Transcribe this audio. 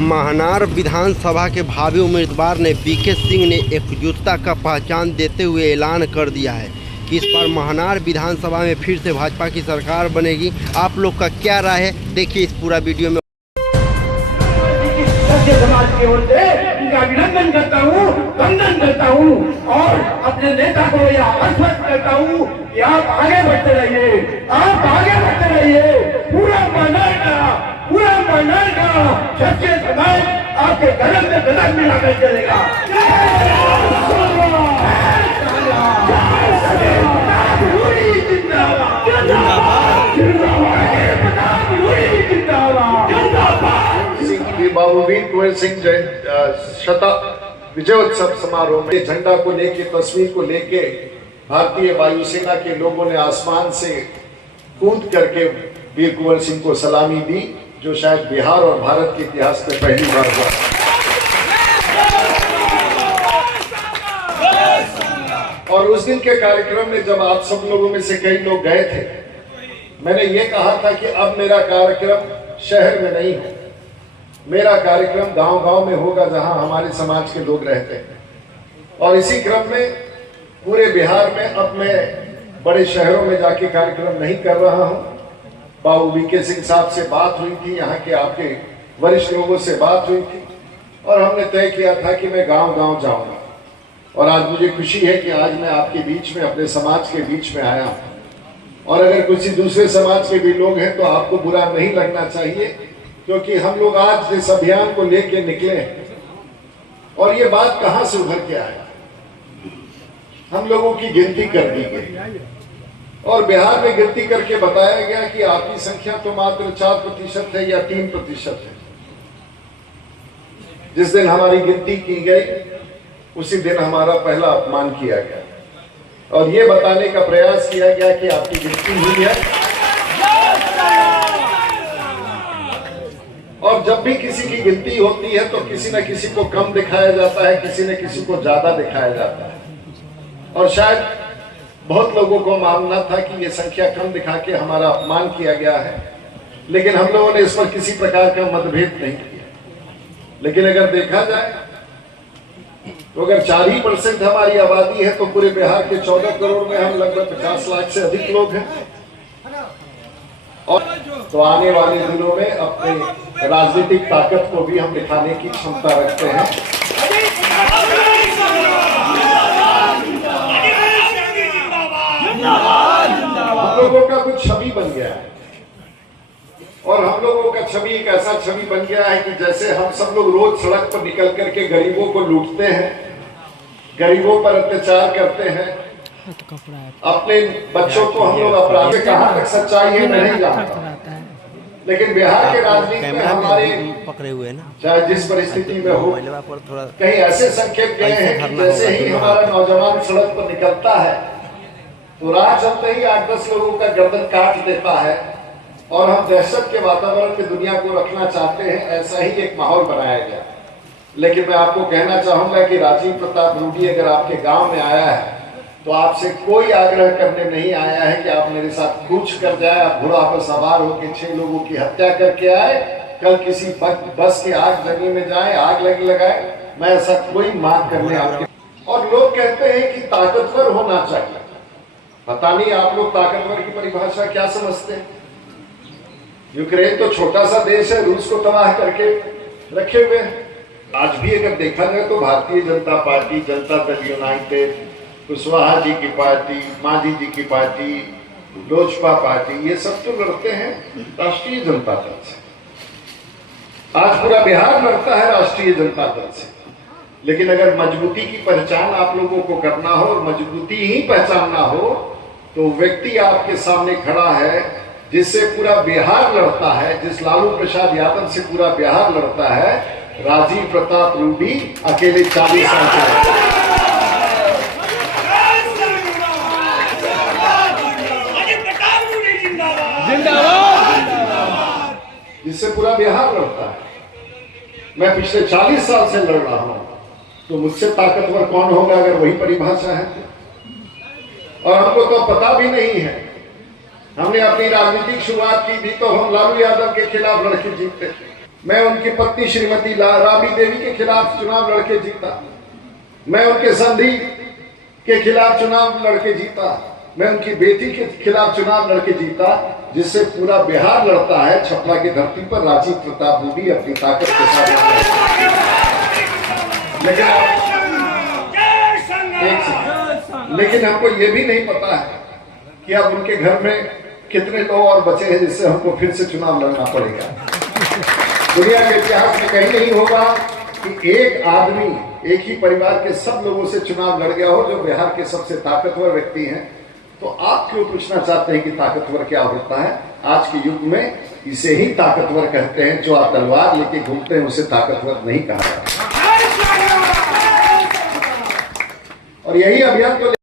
महनार विधानसभा के भावी उम्मीदवार ने बीके सिंह ने एकजुटता का पहचान देते हुए ऐलान कर दिया है कि इस बार महनार विधानसभा में फिर से भाजपा की सरकार बनेगी। आप लोग का क्या राय है, देखिए इस पूरा वीडियो में। समाज की ओर से उनका अभिनंदन करता हूँ, वंदन करता हूँ और अपने नेता को यह आश्वस्त करता हूँ कि आप आगे बढ़ते रहिए, आप आगे बढ़ते रहिए। पूरा महनार का क्षत्रिय समाज आपके कदम में कदम मिलाकर चलेगा। बाबू वीर कुंवर सिंह विजयोत्सव समारोह में झंडा को लेके, तस्वीर को लेके भारतीय वायुसेना के लोगों ने आसमान से कूद करके वीर कुंवर सिंह को सलामी दी, जो शायद बिहार और भारत के इतिहास में पहली बार हुआ। और उस दिन के कार्यक्रम में जब आप सब लोगों में से कई लोग गए थे, मैंने ये कहा था कि अब मेरा कार्यक्रम शहर में नहीं है, मेरा कार्यक्रम गांव-गांव में होगा जहां हमारे समाज के लोग रहते हैं। और इसी क्रम में पूरे बिहार में अब मैं बड़े शहरों में जाके कार्यक्रम नहीं कर रहा हूं। बाबू बीके सिंह साहब से बात हुई थी, यहाँ के आपके वरिष्ठ लोगों से बात हुई थी और हमने तय किया था कि मैं गांव-गांव जाऊंगा। और आज मुझे खुशी है कि आज मैं आपके बीच में, अपने समाज के बीच में आया हूं। और अगर किसी दूसरे समाज के भी लोग हैं तो आपको बुरा नहीं लगना चाहिए, क्योंकि हम लोग आज इस अभियान को लेके निकले हैं। और ये बात कहां से उभर के आया, हम लोगों की गिनती कर दी गई और बिहार में गिनती करके बताया गया कि आपकी संख्या तो मात्र 4% है या 3% है। जिस दिन हमारी गिनती की गई उसी दिन हमारा पहला अपमान किया गया और ये बताने का प्रयास किया गया कि आपकी गिनती हुई है। और जब भी किसी की गिनती होती है तो किसी न किसी को कम दिखाया जाता है, किसी न किसी को ज्यादा दिखाया जाता है। और शायद बहुत लोगों को मानना था कि ये संख्या कम दिखा के हमारा अपमान किया गया है, लेकिन हम लोगों ने इस पर किसी प्रकार का मतभेद नहीं किया। लेकिन अगर देखा जाए तो अगर 4% हमारी आबादी है तो पूरे बिहार के 14 करोड़ में हम लगभग 50 लाख से अधिक लोग हैं। और तो आने वाले दिनों में अपने राजनीतिक ताकत को भी हम दिखाने की क्षमता रखते हैं। हम लोगों का कुछ छवि बन गया है और हम लोगों का छवि एक ऐसा छवि बन गया है कि जैसे हम सब लोग रोज सड़क पर निकल करके गरीबों को लूटते हैं, गरीबों पर अत्याचार करते हैं, अपने बच्चों को हम लोग अपराध। कहाँ तक सच्चाई है मैं नहीं जानता, लेकिन बिहार के राजनीति में हमारे पकड़े हुए ना, चाहे जिस परिस्थिति में हो, कहीं ऐसे संकेत गए हैं कि जैसे ही हमारा नौजवान सड़क पर निकलता है तो राह चलते ही 8-10 लोगों का गर्दन काट देता है और हम दहशत के वातावरण में दुनिया को रखना चाहते हैं। ऐसा ही एक माहौल बनाया गया। लेकिन मैं आपको कहना चाहूंगा कि राजीव प्रताप रूडी अगर आपके गांव में आया है तो आपसे कोई आग्रह करने नहीं आया है कि आप मेरे साथ कूच कर जाए, आप घोड़ा पर सवार होकर 6 लोगों की हत्या करके आए, कल किसी बस की आग जगह में जाए, आग लगाए। मैं ऐसा कोई मांग करने आपके। और लोग कहते हैं कि ताकतवर होना चाहिए। पता नहीं आप लोग ताकतवर की परिभाषा क्या समझते हैं। यूक्रेन तो छोटा सा देश है, रूस को तबाह करके रखे हुए हैं। आज भी अगर देखा जाए तो भारतीय जनता पार्टी, जनता दल यूनाइटेड, कुशवाहा जी की पार्टी, मांझी जी की पार्टी, लोजपा पार्टी, ये सब तो लड़ते हैं राष्ट्रीय जनता दल से। आज पूरा बिहार लड़ता है राष्ट्रीय जनता दल से। लेकिन अगर मजबूती की पहचान आप लोगों को करना हो और मजबूती ही पहचानना हो तो व्यक्ति आपके सामने खड़ा है जिससे पूरा बिहार लड़ता है, जिस लालू प्रसाद यादव से पूरा बिहार लड़ता है, राजीव प्रताप रूडी अकेले 40 साल से, जिससे पूरा बिहार लड़ता है। मैं पिछले 40 साल से लड़ रहा हूं, तो मुझसे ताकतवर कौन होगा अगर वही परिभाषा है। और हमको तो पता भी नहीं है। हमने अपनी राजनीतिक शुरुआत की भी तो हम लालू यादव के खिलाफ लड़के जीतते थे। मैं उनकी पत्नी श्रीमती राबड़ी देवी के खिलाफ चुनाव लड़के जीता, मैं उनके संधि के खिलाफ चुनाव लड़के जीता, मैं उनकी बेटी के खिलाफ चुनाव लड़के जीता, जिससे पूरा बिहार लड़ता है। छपरा की धरती पर राजीव प्रताप रूडी अपनी ताकत के साथ लेकिन हमको ये भी नहीं पता है कि अब उनके घर में कितने लोग और बचे हैं जिससे हमको फिर से चुनाव लड़ना पड़ेगा। दुनिया के इतिहास में कहीं नहीं होगा कि एक आदमी एक ही परिवार के सब लोगों से चुनाव लड़ गया हो, जो बिहार के सबसे ताकतवर व्यक्ति हैं। तो आप क्यों पूछना चाहते हैं कि ताकतवर क्या होता है? आज के युग में इसे ही ताकतवर कहते हैं। जो आप तलवार लेके घूमते हैं उसे ताकतवर नहीं कहा जाता। और यही अभियान को